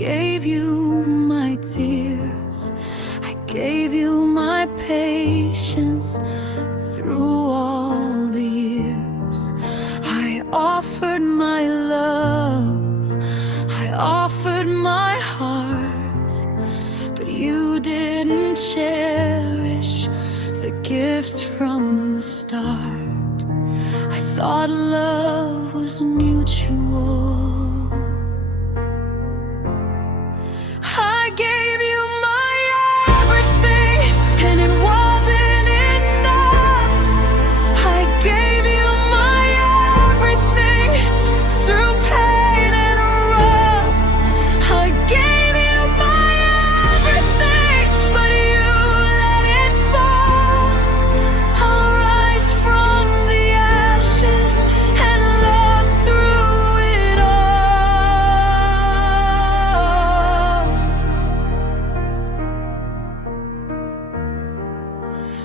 gave you my tears, I gave you my patience through all the years. I offered my love, I offered my heart, but you didn't cherish the gifts from the start. I thought love was mutual. I gave you my everything, and it wasn't enough. I gave you my everything through pain and rough. I gave you my everything, but you let it fall. I'll rise from the ashes and love through it all.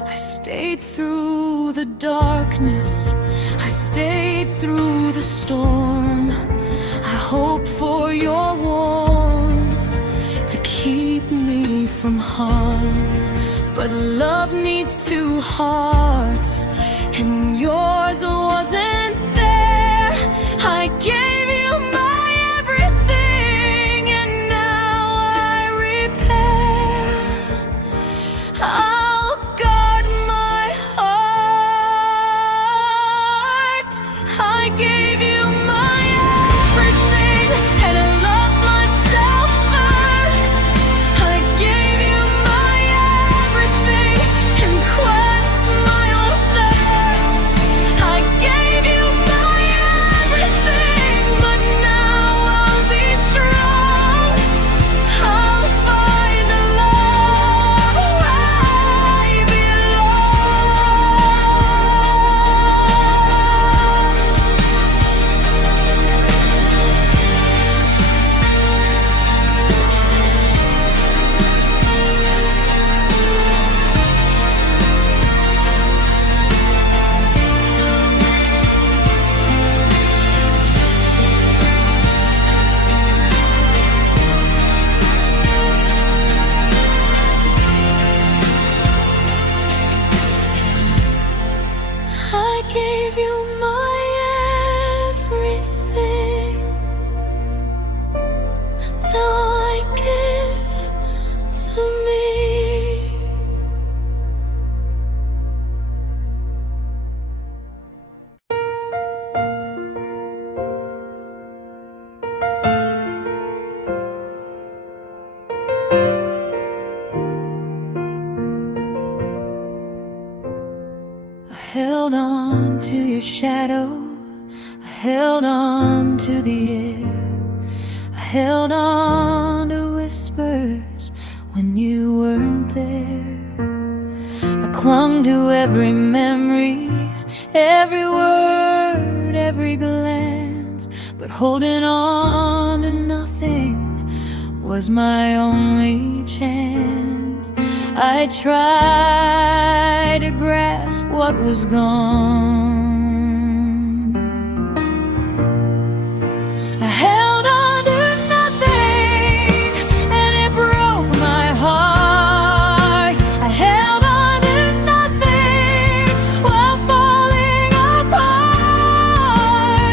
I stayed through the darkness, I stayed through the storm. I hope for your warmth to keep me from harm. But love needs two hearts, and yours wasn't there. I gave you my everything, and now I repair. I'll guard my heart. I gave you my everything, and I loved myself first. I gave you my everything and quenched my own thirst. I gave you my everything, but now I'll be strong. I'll find a love where I belong. I gave you my everything. Now I give to me. I held on to your shadow, I held on to the air, I held on to whispers when you weren't there. I clung to every memory, every word, every glance, but holding on to nothing was my only chance. I tried to grasp what was gone. I held on to nothing, and it broke my heart. I held on to nothing while falling apart.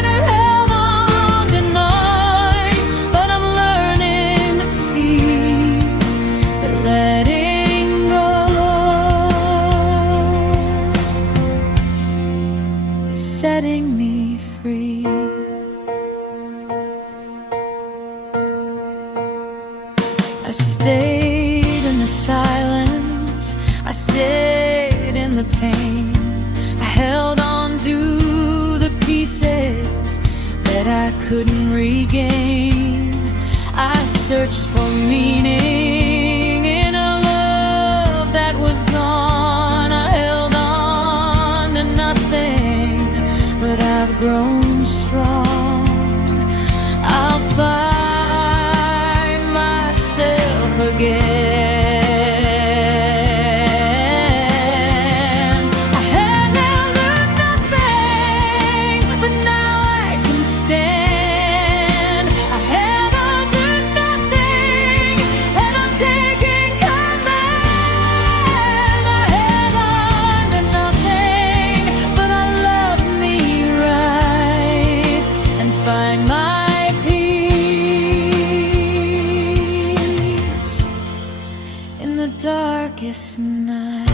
I held on to nothing, but I'm learning to see that letting go is setting me free. I stayed in the silence, I stayed in the pain. I held on to the pieces that I couldn't regain. I searched for meaning in a love that was gone. I held on to nothing, but I've grown strong. I'll find myself again. I had held on to nothing, but now I can stand. I held on to nothing. darkest nights.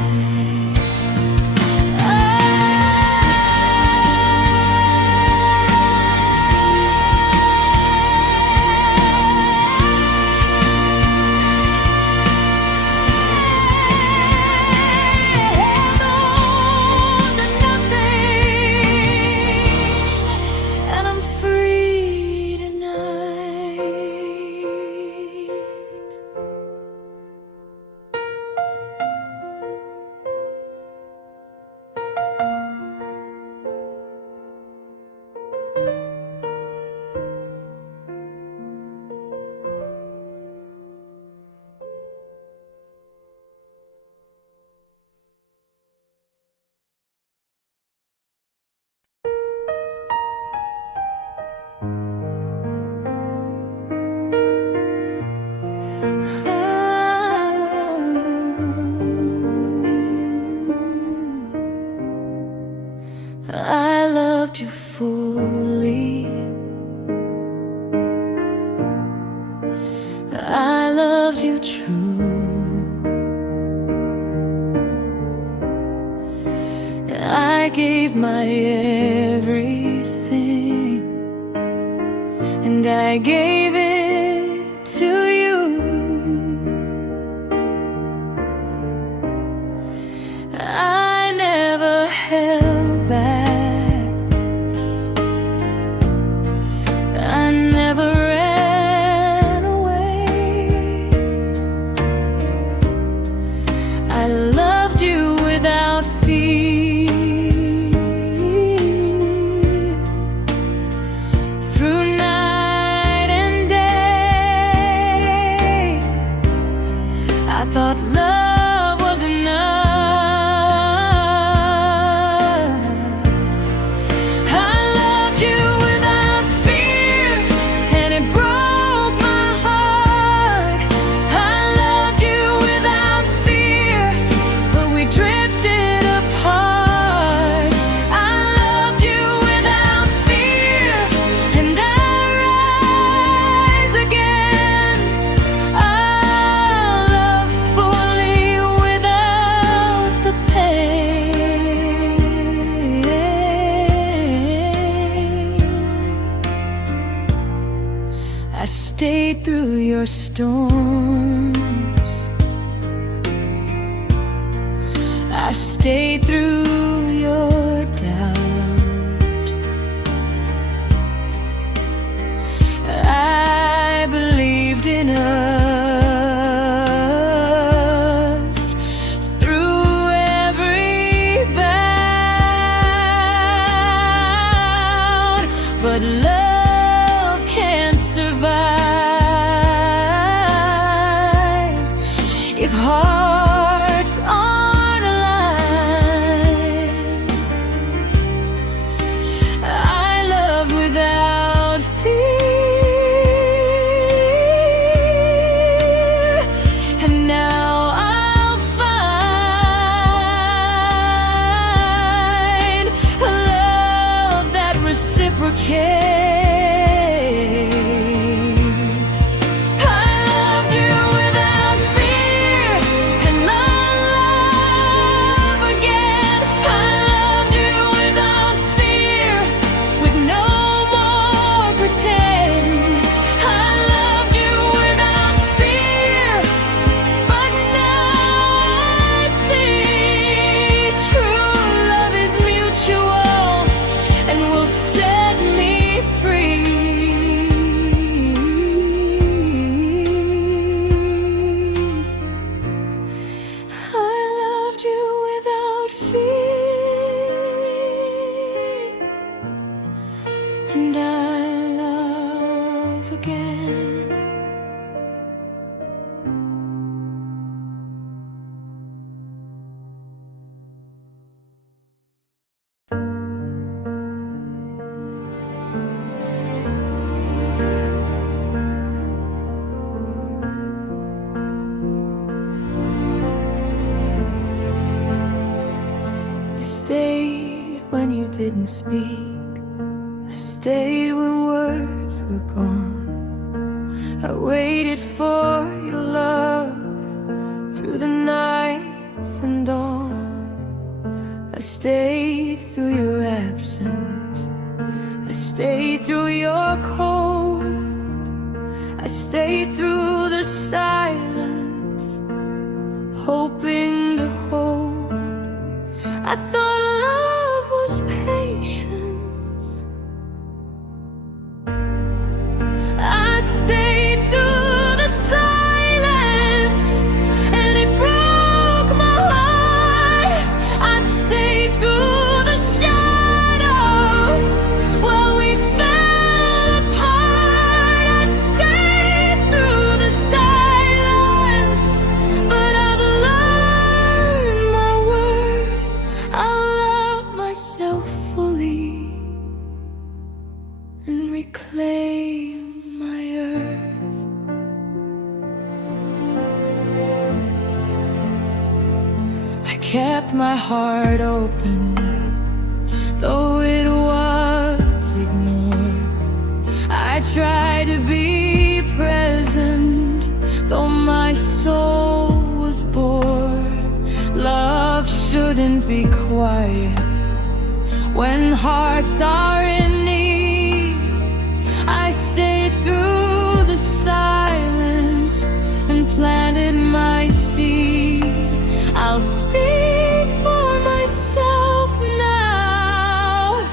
I loved you fully. I loved you true. I gave my everything, and I gave it to you. I never held back. I never ran away. I loved you without fear. Through night and day, I thought love was enough. I stayed through your storms. I stayed through your doubt. I believed in us through every bout. But love can't survive if hearts aren't aligned. I love without fear, and now I'll find a love that reciprocates. And I love again. I stayed when you didn't speak. I stayed when words were gone. I waited for your love through the night nights and all. I stayed through your absence, I stayed through your cold, I stayed through the silence, hoping to hold. I thought love was patience. I stayed through the silence, and it broke my heart. I stayed through the shadows while we fell apart. I stayed through the silence, but I've learned my worth. I love myself fully and reclaim my earth. I kept my heart open, though it was ignored. I tried to be present, though my soul was bored. Love shouldn't be quiet when hearts are in need. I stayed through the silence and planted my seed. I'll speak for myself now.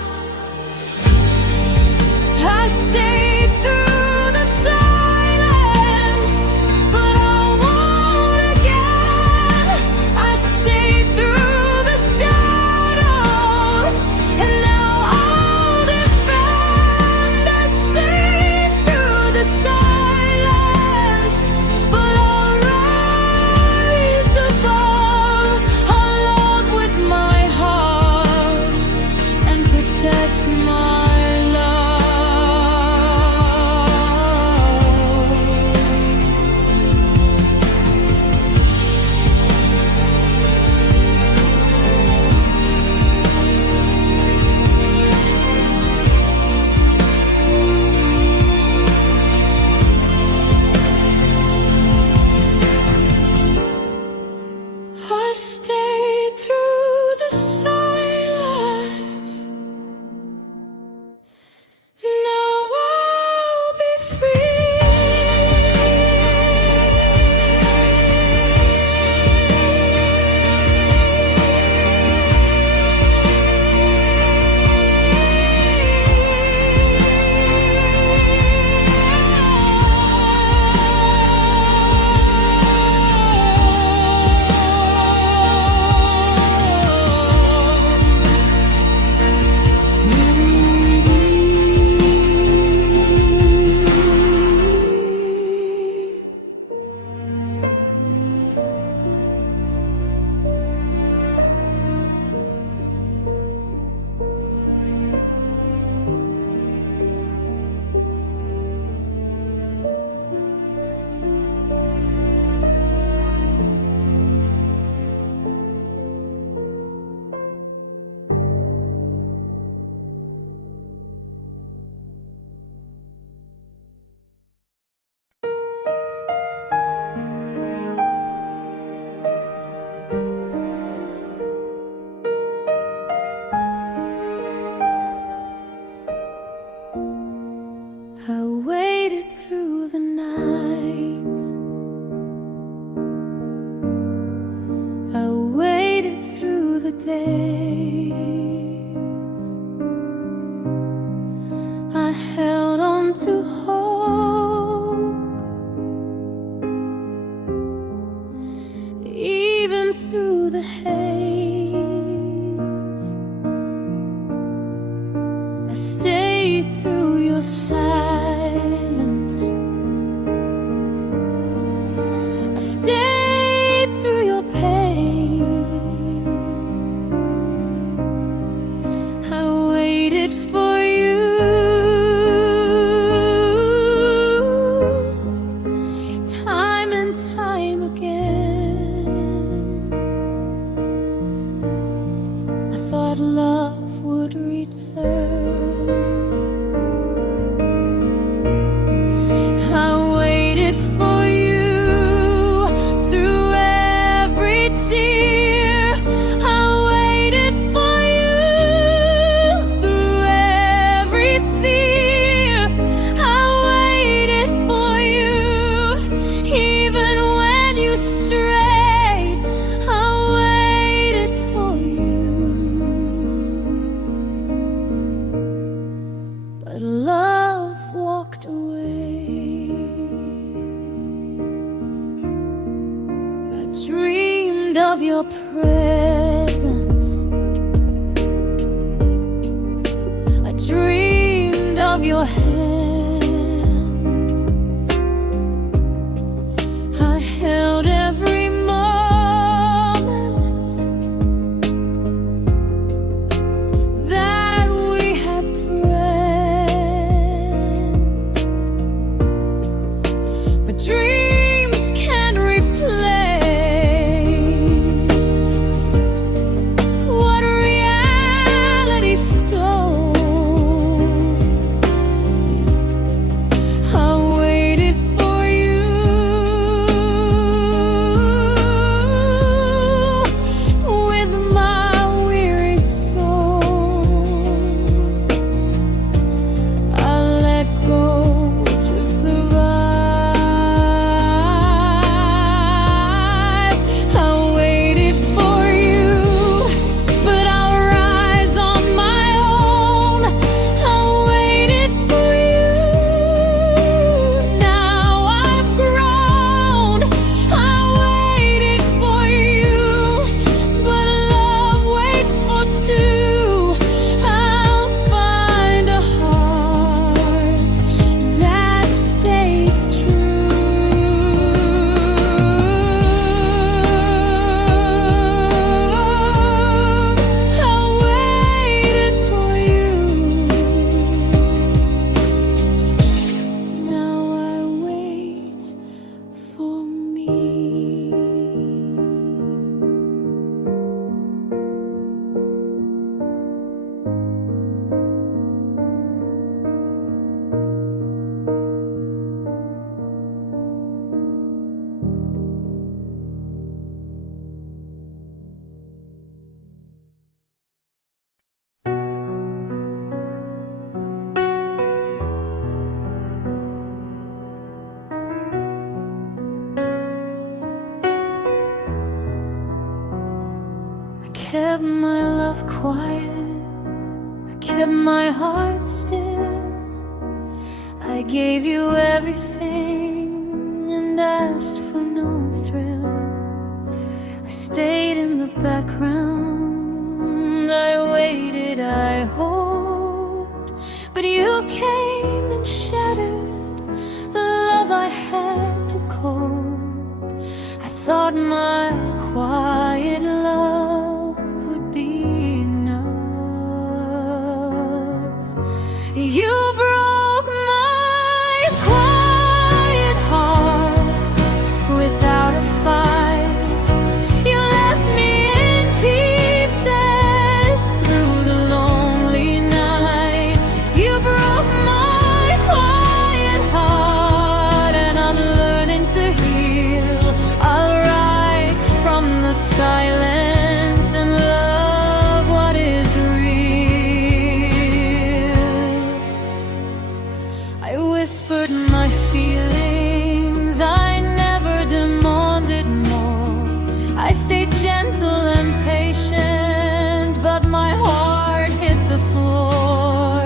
I stayed through the silence, but I won't again. I stayed through the shadows, and now I'll defend. I stayed through the silence, but I'll rise above. I'll love with my heart and protect my love. I stayed through the silence. Now I'll be I waited through the nights, I waited through the days. I held on to hope, even through the haze. I stayed through your silence, I stayed through your pain. I waited for you, time and time again. I thought love would return. I waited for you dreamed of your presence. I dreamed of your hand. I held every moment that we had planned. But dreams can't replace what reality stole. I waited for you with my weary soul. I let go to survive. I waited for you, but I'll rise on my own. I waited for you, now I've grown. I waited for you, but love waits for two. I'll find a heart that stays true. I waited for you, now I wait for me. I kept my love quiet, I kept my heart still. I gave you everything and asked for no thrill. I stayed in the background, I waited, I hoped, but you came and shattered the love I had to cold. I thought my quiet love would be enough. You broke my quiet heart without a fight. You left me in pieces through the lonely night. You broke my quiet heart, and I'm learning to heal. I'll rise from the silence and love what is real. I whispered my feelings, I never demanded more. I stayed gentle and patient, but my heart hit the floor.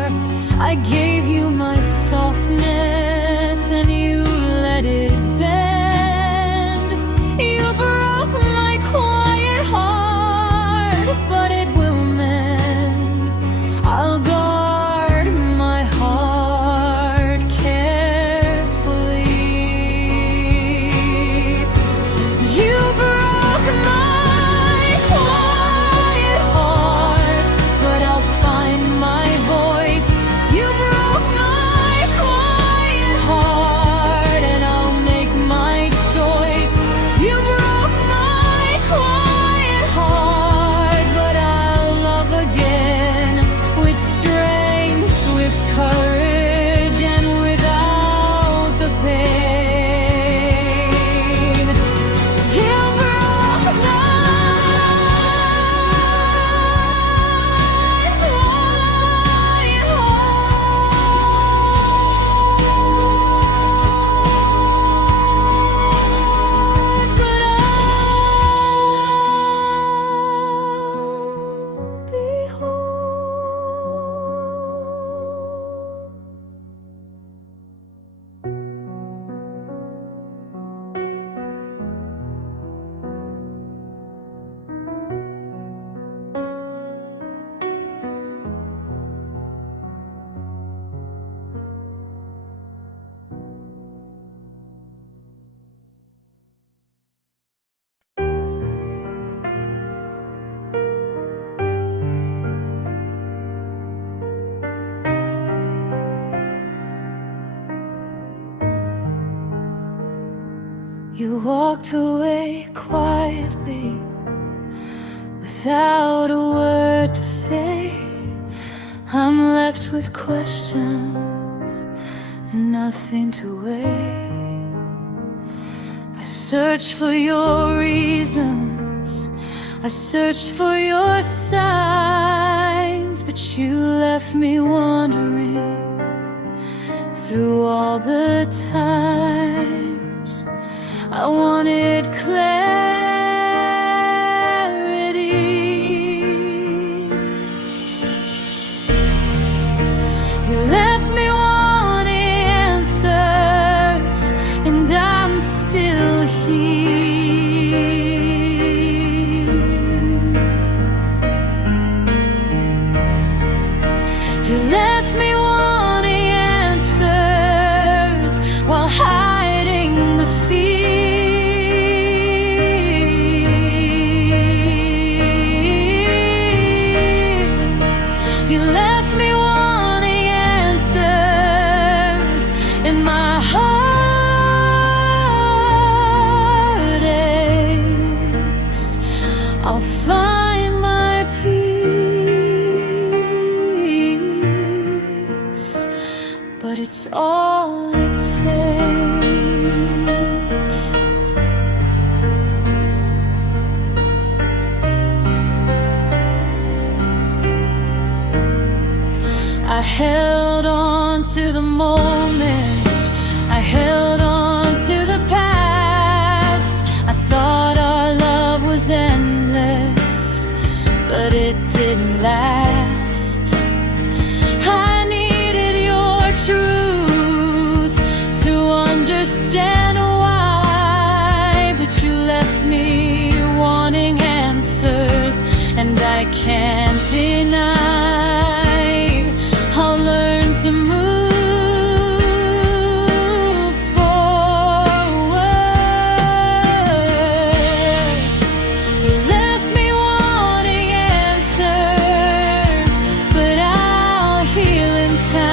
I gave you my softness and you let it bend. You broke my quiet heart, but it will mend. I'll guard my heart carefully. You broke my quiet heart, but I'll find my voice. You broke my You walked away quietly, without a word to say. I'm left with questions and nothing to weigh. I searched for your reasons, I searched for your signs, but you left me wondering through all the times. I wanted clarity. You left me wanting answers, and I'm still here. You left me wanting answers while hiding the fear. You left me wanting answers, and my heart aches. I'll find my peace, but it's all it takes. I held on to the moments, I held on to the past. I thought our love was endless, but it didn't last. I needed your truth to understand why, but you left me wanting answers, and I can't deny. I'll learn to move forward. You left me wanting answers, but I'll heal in time.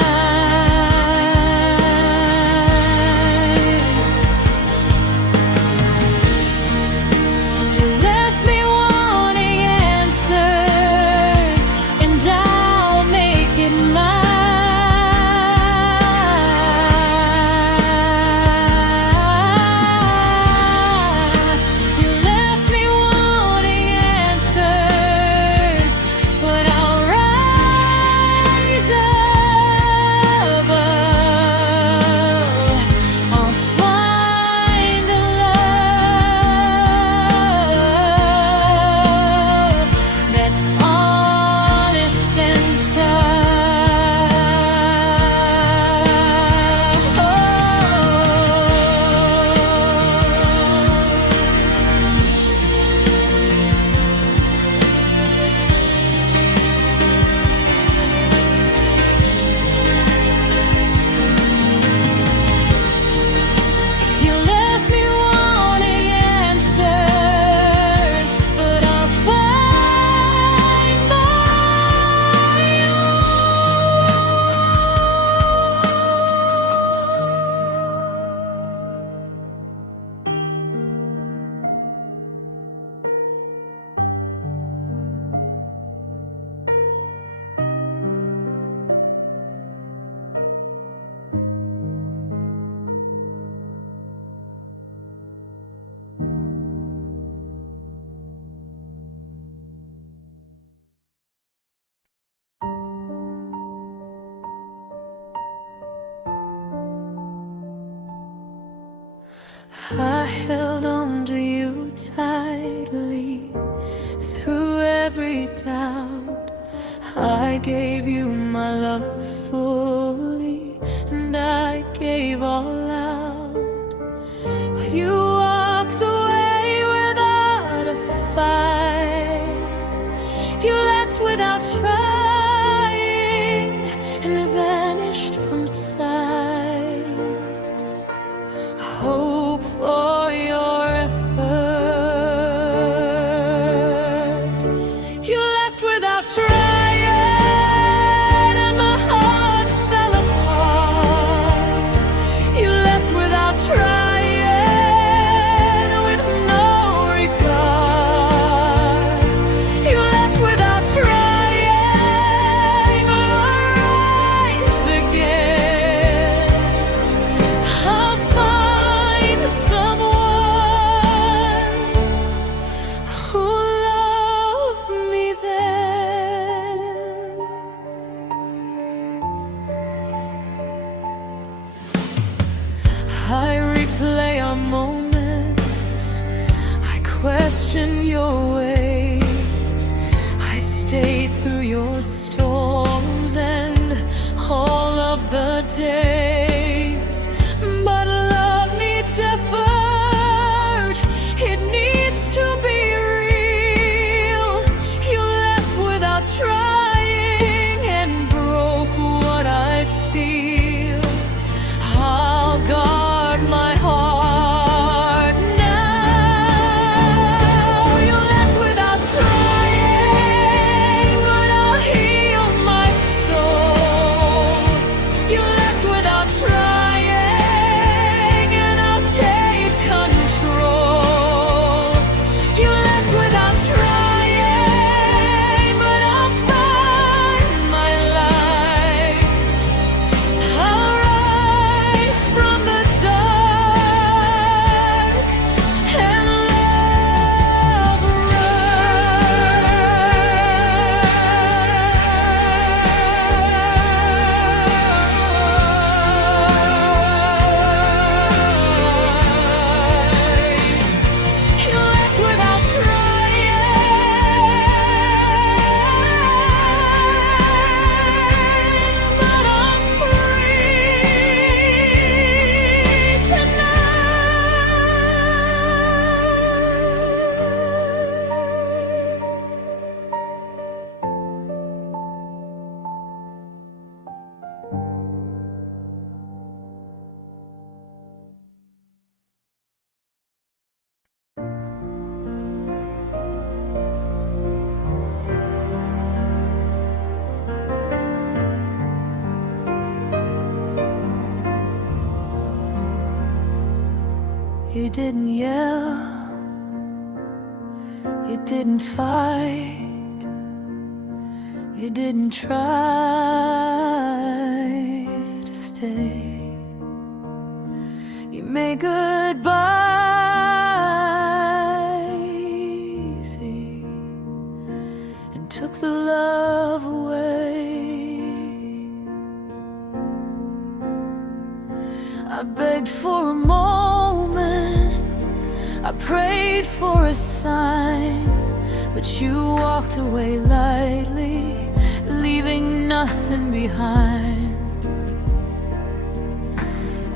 You left me wanting answers, and I'll make it mine. You left me wanting answers, but I'll rise above. I'll find a love that's honest and You left me wanting answers, but I'll find my I held on to you tightly through every doubt. I gave you my love fully, and I gave all out. But you walked away without a fight. You left without trying and vanished from sight. Hope for your effort. You left without trying, and my heart fell apart. You left without trying, days. But love needs effort, it needs to be real. You left without trying and broke what I feel. I'll guard my heart now. You left without trying, but I'll heal my soul. You left without trying, and I'll take control. You left without trying, but I'll find my light. I'll rise from the dark and love right. You left without trying, but I'm free You didn't yell, you didn't fight, you didn't try to stay. You made goodbye easy and took the love away. I begged for a moment, I prayed for a sign, but you walked away lightly, leaving nothing behind.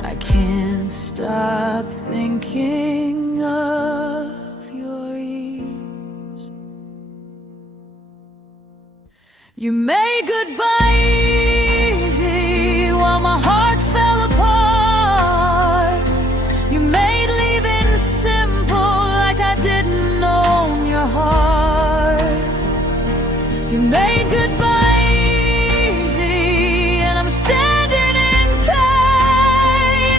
I can't stop thinking of your ease. You made goodbye easy while my heart fell apart. You made leaving simple, like I didn't own your heart. You made goodbye easy, and I'm standing in pain,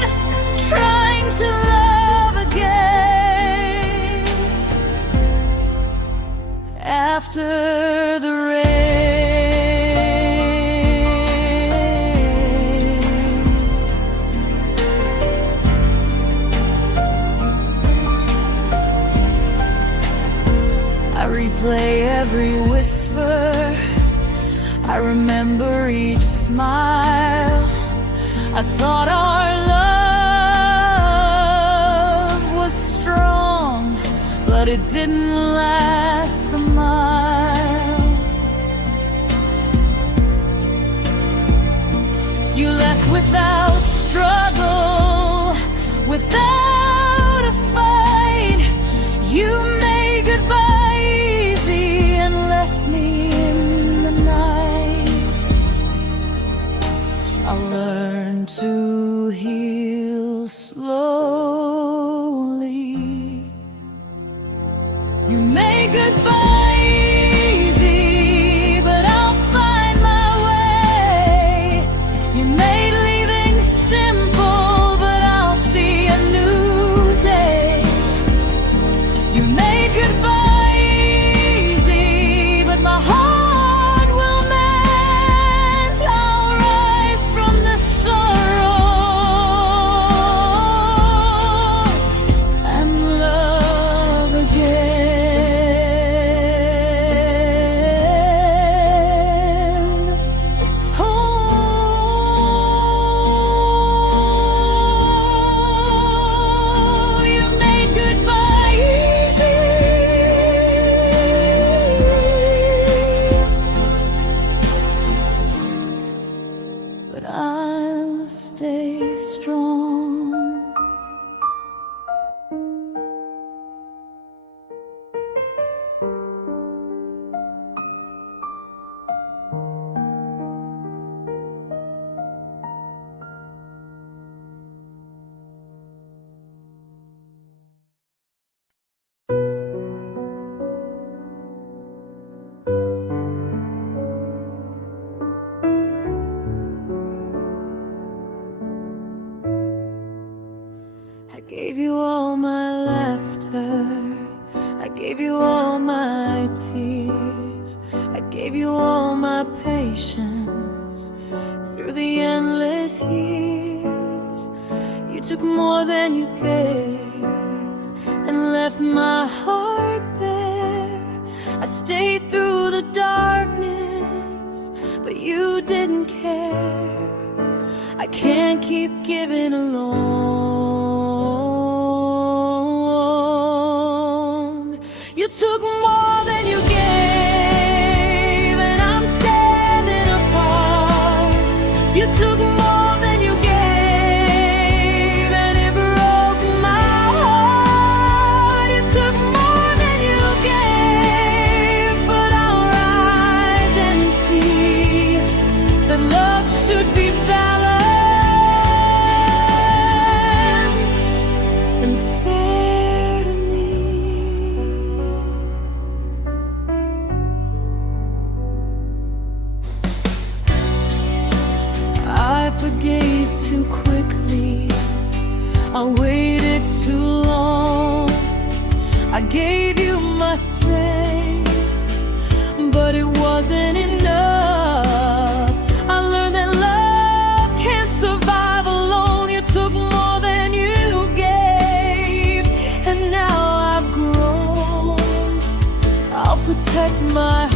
trying to love again. After the rain, I replay every whisper, I remember each smile. I thought our love was strong, but it didn't last the mile. You left without struggle, without a fight. You made goodbye easy and left me in the night. I learned to heal slowly. You made goodbye easy, but I'll find my way. You made leaving simple, but I'll see a new day. You made goodbye easy, but my heart will mend. I'll rise from the sorrow gave you all my tears, I gave you all my patience. Through the endless years, you took more than you gave and left my heart bare. I stayed through the darkness, but you didn't care. I can't keep giving alone. You took more than you gave, and I'm standing apart. You took more than you gave, and it broke my heart. You took more than you gave, but I'll rise and see that love should be balanced and fair to me. I forgave too quickly, I waited too long. I gave you my strength, but it wasn't enough. I learned that love can't survive alone. You took more than you gave, and now I've grown. I'll protect my